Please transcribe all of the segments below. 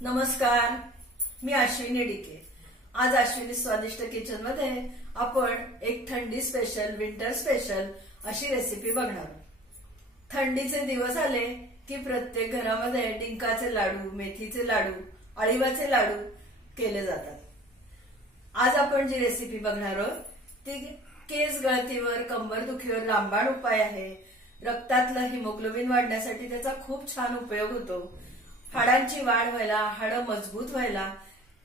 नमस्कार, मी अश्विनी डिके। आज अश्विनी स्वादिष्ट किचन मध्ये आपण एक थंडी स्पेशल, विंटर स्पेशल अशी रेसिपी बघणार आहोत। थंडीचे दिवस आले की प्रत्येक घरामध्ये डिंकाचे लाडू, मेथीचे लाडू, अळीवाचे लाडू केले जातात। आज आपण जी रेसिपी बघणार आहोत ती केस गळतीवर, कंबर दुखीवर रामबाण उपाय आहे। रक्तातलं हिमोग्लोबिन वाढण्यासाठी त्याचा खूप छान उपयोग होतो। हाडांची वाढ व्हायला, हाडं मजबूत व्हायला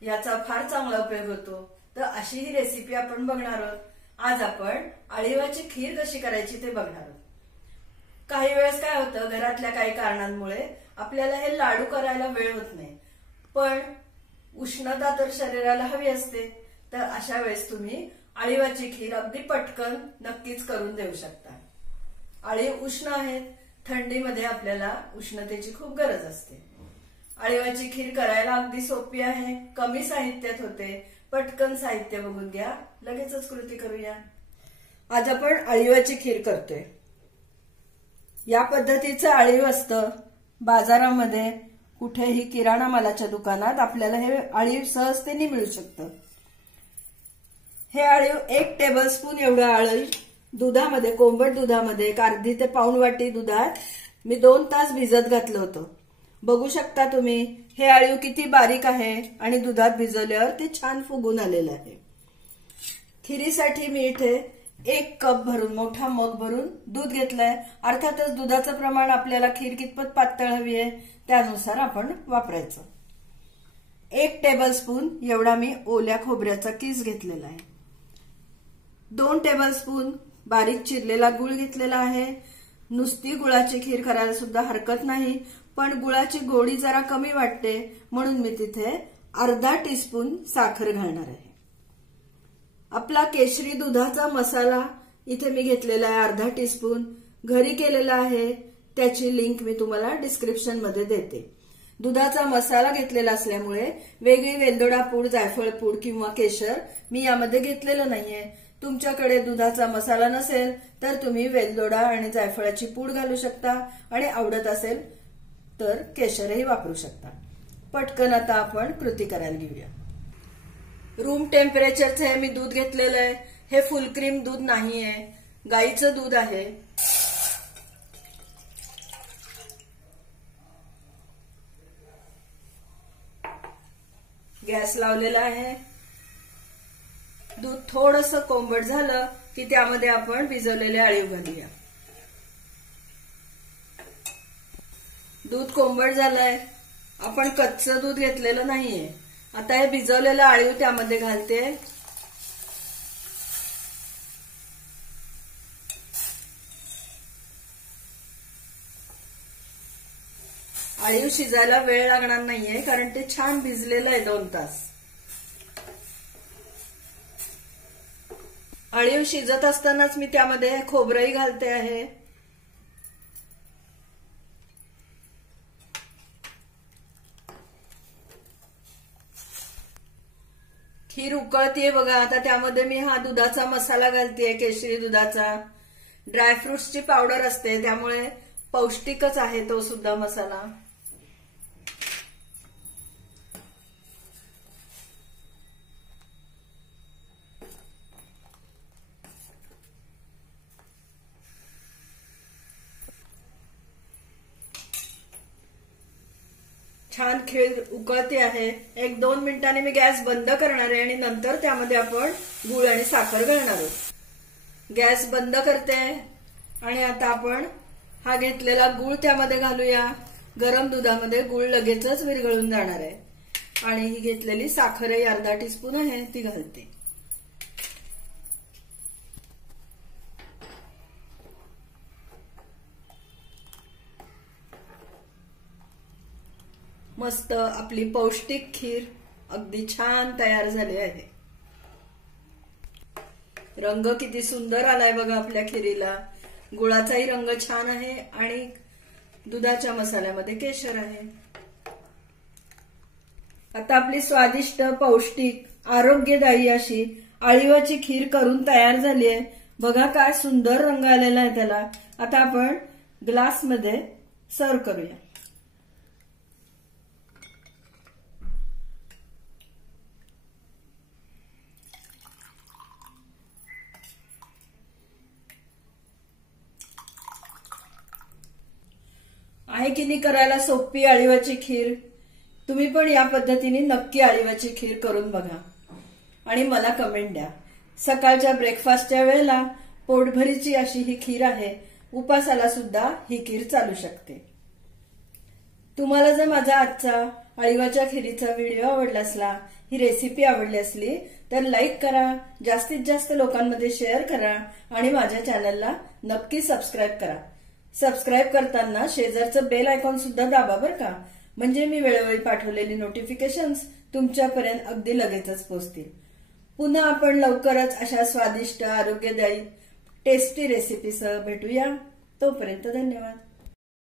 याचा फार चांगला उपयोग होतो। तर अशी ही रेसिपी आपण बघणार आहोत। आज आपण अळीवाची खीर कशी करायची ते बघणार आहोत। काही वेळेस काय होतं, घरातल्या काही कारणांमुळे आपल्याला हे लाडू करायला वेळ होत नाही, पण उष्णता तर शरीराला हवी असते। तर अशा वेळेस तुम्ही अळीवाची खीर अगदी पटकन नक्कीच करून देऊ शकता। अळी उष्ण आहेत, थंडीमध्ये आपल्याला उष्णतेची खूप गरज असते। अळीवाची खीर करायला अगदी सोपी आहे, कमी साहित्यात होते। पटकन साहित्य बघून घ्या, लगेचच कृती करूया। आज आपण अळीवाची खीर करतोय। या पद्धतीचं अळीव असतं बाजारामध्ये, कुठेही किराणा मालाच्या दुकानात आपल्याला हे अळीव सहजतेने मिळू शकतं। हे अळीव 1 टेबलस्पून एवढं अळीव दुधामध्ये, कोंबट दुधामध्ये, अर्धी ते पाऊण वाटी दुधात मी 2 तास भिजत घातलं होतं। बघू शकता तुम्ही हे अळीव किती बारीक आहे आणि दुधात भिजवल्यावर ते छान फुगून आलेलं आहे। खिरीसाठी मी इथे 1 कप भरून, मोठा मग भरून दूध घेतलंय। अर्थातच दुधाचं प्रमाण आपल्याला खीर कितपत पातळ हवी आहे त्यानुसार आपण वापरायचं। 1 टेबलस्पून एवढा मी ओल्या खोबऱ्याचा किस घेतलेला आहे। 2 टेबलस्पून बारीक चिरलेला गुळ घेतलेला आहे। नुसती गुळाची खीर करायला सुद्धा हरकत नाही, पण गुळाची गोडी जरा कमी वाटते म्हणून मी तिथे अर्धा टीस्पून साखर घालणार आहे। आपला केशरी दुधाचा मसाला इथे मी घेतलेला आहे अर्धा टीस्पून, घरी केलेला आहे। त्याची लिंक मी तुम्हाला डिस्क्रिप्शन मध्ये देते। दुधाचा मसाला घेतलेला असल्यामुळे वेगळी वेलदोडा पूड, जायफळ पूड किंवा केशर मी यामध्ये घेतलेलं नाहीये। तुमच्याकडे दुधाचा मसाला नसेल तर तुम्ही वेलदोडा आणि जायफळाची पूड घालू शकता आणि आवडत असेल तर केशरही वापरू शकता। पटकन आता आपण कृती करायला घेऊया। रूम टेम्परेचरचं हे मी दूध घेतलेलं आहे। हे फुल क्रीम दूध नाहीये, गाईचं दूध आहे। गॅस लावलेला आहे। दूध थोडंसं कोंबट झालं की त्यामध्ये आपण भिजवलेले अळीव घालूया। दूध कोंबट झालंय, आपण कच्चं दूध घेतलेलं नाहीये। आता हे भिजवलेलं अळीव त्यामध्ये घालते। अळीव शिजायला वेळ लागणार नाहीये कारण ते छान भिजलेलं आहे 2 तास। अळीव शिजत असतानाच मी त्यामध्ये खोबरंही घालते आहे। खीर उकळतीये बघा। आता त्यामध्ये मी हा दुधाचा मसाला घालतेय, केशरी दुधाचा। ड्रायफ्रुट्सची पावडर असते त्यामुळे पौष्टिकच आहे तो सुद्धा मसाला। छान खीर उकळते आहे। 1-2 मिनिटांनी मी गॅस बंद करणार आहे आणि नंतर त्यामध्ये आपण गूळ आणि साखर घालणार आहोत। गॅस बंद करते आणि आता आपण हा घेतलेला गूळ त्यामध्ये घालूया। गरम दुधामध्ये गूळ लगेचच विरघळून जाणार आहे आणि ही घेतलेली साखरही अर्धा टीस्पून आहे ती घालते। मस्त आपली पौष्टिक खीर अगदी छान तयार झाली आहे। रंग किती सुंदर आलाय बघा आपल्या खीरीला। गुळाचाही रंग छान आहे आणि दुधाच्या मसाल्यामध्ये केशर आहे। आता आपली स्वादिष्ट, पौष्टिक, आरोग्यदायी अशी अळीवाची खीर करून तयार झाली आहे। बघा काय सुंदर रंग आलेला आहे त्याला। आता आपण ग्लासमध्ये सर्व करूया। आहे की नाही करायला सोपी अळीवाची खीर. तुम्ही पण या पद्धतीने नक्की अळीवाची खीर करून बघा आणि मला कमेंट द्या. सकाळच्या ब्रेकफास्टच्या वेळेला पोटभरीची अशी ही खीर आहे. उपासाला सुद्धा ही खीर चालू शकते. तुम्हाला जर माझा आजचा अळीवाच्या खिरीचा व्हिडिओ आवडला असला, ही रेसिपी आवडली असली तर लाईक करा, जास्तीत जास्त लोकांमध्ये शेअर करा आणि माझ्या चॅनलला नक्की सबस्क्राईब करा. सबस्क्राईब करताना शेजारचं बेल आयकॉन सुद्धा दाबा बरं का, म्हणजे मी वेळोवेळी पाठवलेली नोटिफिकेशन्स तुमच्यापर्यंत अगदी लगेचच पोहोचतील. पुन्हा आपण लवकरच अशा स्वादिष्ट, आरोग्यदायी, टेस्टी रेसिपीसह भेटूया. तोपर्यंत धन्यवाद.